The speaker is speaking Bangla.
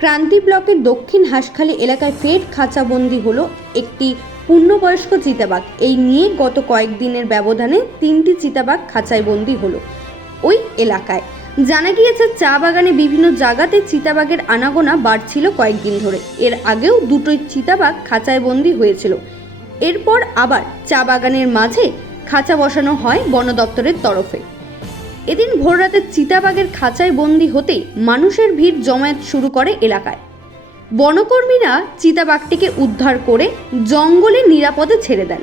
ক্রান্তি ব্লকের দক্ষিণ হাঁসখালী এলাকায় ফের খাঁচাবন্দি হলো একটি পূর্ণবয়স্ক চিতাবাঘ। এই নিয়ে গত কয়েকদিনের ব্যবধানে তিনটি চিতাবাঘ খাঁচায় বন্দি হলো ওই এলাকায়। জানা গিয়েছে, চা বাগানে বিভিন্ন জায়গাতে চিতাবাঘের আনাগোনা বাড়ছিল কয়েকদিন ধরে। এর আগেও দুটোই চিতাবাঘ খাঁচায় বন্দি হয়েছিল। এরপর আবার চা বাগানের মাঝে খাঁচা বসানো হয় বন দপ্তরের তরফে। এদিন ভোররাতে চিতাবাগের খাঁচায় বন্দি হতেই মানুষের ভিড় জমায়েত শুরু করে এলাকায়। বনকর্মীরা চিতাবাঘটিকে উদ্ধার করে জঙ্গলে নিরাপদে ছেড়ে দেন।